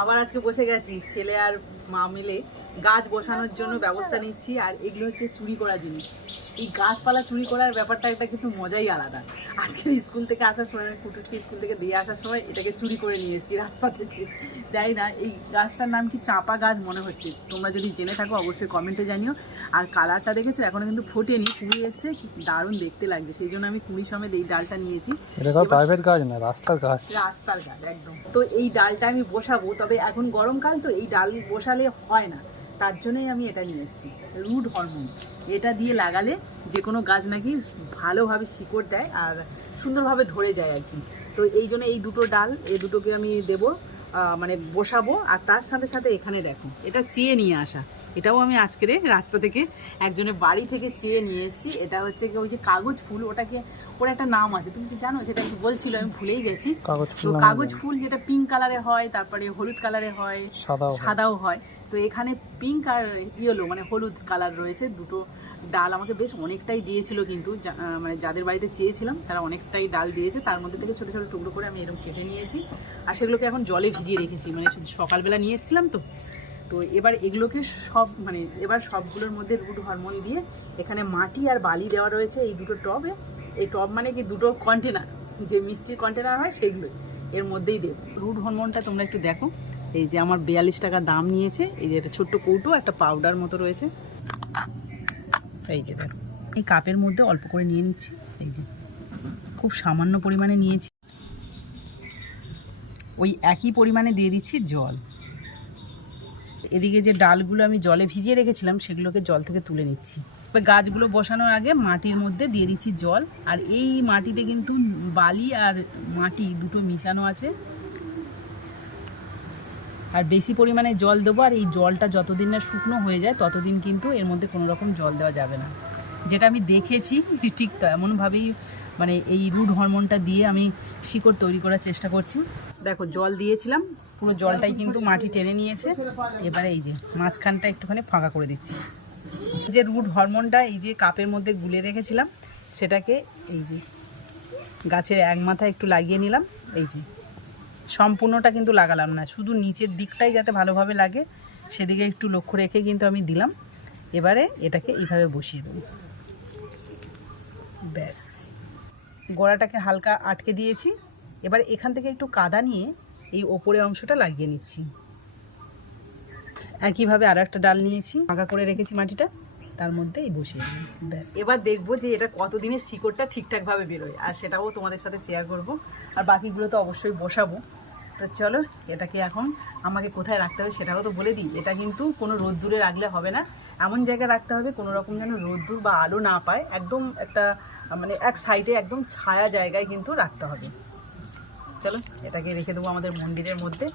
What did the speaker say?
আবার আজকে বসে গেছি ছেলে আর মা মিলে। গাছ বসানোর জন্য ব্যবস্থা নিচ্ছি আর এগুলো হচ্ছে চুরি করা জিনিস। এই গাছপালা চুরি করার ব্যাপারটা একটা কিন্তু মজাই আলাদা। আজকের স্কুল থেকে আসার সময় আমি কুটুসকে স্কুল থেকে দিয়ে আসার সময় এটাকে চুরি করে নিয়ে এসেছি রাস্তা থেকে। জানি না এই গাছটার নাম কি চাপা গাছ মনে হচ্ছে। তোমরা যদি জেনে থাকো অবশ্যই কমেন্টে জানিও। আর কালারটা দেখেছ? এখনও কিন্তু ফোটেনি কুড়ি এসছে দারুণ দেখতে লাগছে। সেই জন্য আমি কুড়ি সমেত এই ডালটা নিয়েছি। প্রাইভেট গাছ না রাস্তার গাছ। রাস্তার গাছ একদম। তো এই ডালটা আমি বসাবো তবে এখন গরমকাল তো এই ডাল বসালে হয় না। তার জন্যই আমি এটা নিয়ে এসেছি। Root hormone. এটা দিয়ে লাগালে যে কোনো গাছ নাকি ভালোভাবে শিকড় দেয় আর সুন্দরভাবে ধরে যায় আর কি। তো এই জন্য এই দুটো ডাল, এই দুটোকে আমি দেব মানে বসাবো আর তার সাথে সাথে এখানে দেখো, এটা চেয়ে নিয়ে আসা। এটাও আমি আজকের রাস্তা থেকে একজনের বাড়ি থেকে চেয়ে নিয়ে এসেছি। এটা হচ্ছে কি ওই যে কাগজ ফুল ওটাকে ওর একটা নাম আছে। তুমি কি জানো? সেটা একটু বলছিল আমি ভুলেই গেছি। কাগজ তো ফুল কাগজ ফুল যেটা পিঙ্ক কালারে হয় তারপরে হলুদ কালারে হয় সাদাও হয়। তো এখানে পিঙ্ক আর ইয়েলো মানে হলুদ কালার রয়েছে। দুটো ডাল আমাকে বেশ অনেকটাই দিয়েছিল কিন্তু মানে যাদের বাড়িতে চেয়েছিলাম তারা অনেকটাই ডাল দিয়েছে। তার মধ্যে থেকে ছোটো ছোটো টুকরো করে আমি এরকম কেটে নিয়েছি। আর সেগুলোকে এখন জলে ভিজিয়ে রেখেছি। মানে সকালবেলা নিয়ে এসেছিলাম তো তো এবার এগুলোকে সব মানে এবার সবগুলোর মধ্যে রুট হরমোন দিয়ে এখানে মাটি আর বালি দেওয়া রয়েছে এই দুটো টবে। এই টব মানে কি দুটো কন্টেনার যে মিষ্টির কন্টেনার হয় সেগুলোই। এর মধ্যেই দেবো। রুট হরমোনটা তোমরা একটু দেখো। এই যে আমার বিয়াল্লিশ টাকা দাম নিয়েছে, এই যে একটা ছোট্ট কৌটো, একটা পাউডার মতো রয়েছে। এই যে দেখো, এই কাপের মধ্যে অল্প করে নিয়ে নিচ্ছি। এই যে, খুব সামান্য পরিমাণে নিয়েছি। ওই একই পরিমাণে দিয়ে দিচ্ছি জল। এদিকে যে ডালগুলো আমি জলে ভিজিয়ে রেখেছিলাম, সেগুলোকে জল থেকে তুলে নিচ্ছি। গাছগুলো বসানোর আগে মাটির মধ্যে দিয়ে দিচ্ছি জল। আর এই মাটিতে কিন্তু বালি আর মাটি দুটো মিশানো আছে। আর বেশি পরিমাণে জল দেবো, আর এই জলটা যতদিন না শুকনো হয়ে যায়, ততদিন কিন্তু এর মধ্যে কোনো রকম জল দেওয়া যাবে না। যেটা আমি দেখেছি, ঠিক তো এমনভাবেই মানে এই রুট হরমোনটা দিয়ে আমি শিকড় তৈরি করার চেষ্টা করছি। দেখো, জল দিয়েছিলাম, পুরো জলটাই কিন্তু মাটি টেনে নিয়েছে। এবারে এই যে, মাঝখানটা একটুখানি ফাঁকা করে দিচ্ছি। যে রুট হরমোনটা, এই যে কাপের মধ্যে গুলে রেখেছিলাম, সেটাকে এই যে গাছের এক মাথা একটু লাগিয়ে নিলাম। এই যে, সম্পূর্ণটা কিন্তু লাগালাম না, শুধু নিচের দিকটাই যাতে ভালোভাবে লাগে, সেদিকে একটু লক্ষ্য রেখে কিন্তু আমি দিলাম। এবারে এটাকে এইভাবে বসিয়ে দেবো। ব্যাস। গোড়াটাকে হালকা আটকে দিয়েছি। এবার এখান থেকে একটু কাদা নিয়ে এই ওপরের অংশটা লাগিয়ে নিচ্ছি। একইভাবে আর একটা ডাল নিয়েছি, ফাঁকা করে রেখেছি মাটিটা, তার মধ্যে এই বসিয়ে ব্যাস। এবার দেখব যে এটা কতদিনের শিকড়টা ঠিকঠাকভাবে বেরোয়, আর সেটাও তোমাদের সাথে শেয়ার করব, আর বাকিগুলো তো অবশ্যই বসাবো। তো চলো, এটাকে এখন আমাকে কোথায় রাখতে হবে সেটাও তো বলে দিই, এটা কিন্তু কোনো রোদ্দুরে রাখলে হবে না, এমন জায়গায় রাখতে হবে কোনো রকম যেন রোদ্দুর বা আলো না পায়, একদম একটা মানে এক সাইডে একদম ছায়া জায়গায় কিন্তু রাখতে হবে। চলো এটাকে রেখে দেবো আমাদের মন্দিরের মধ্যে।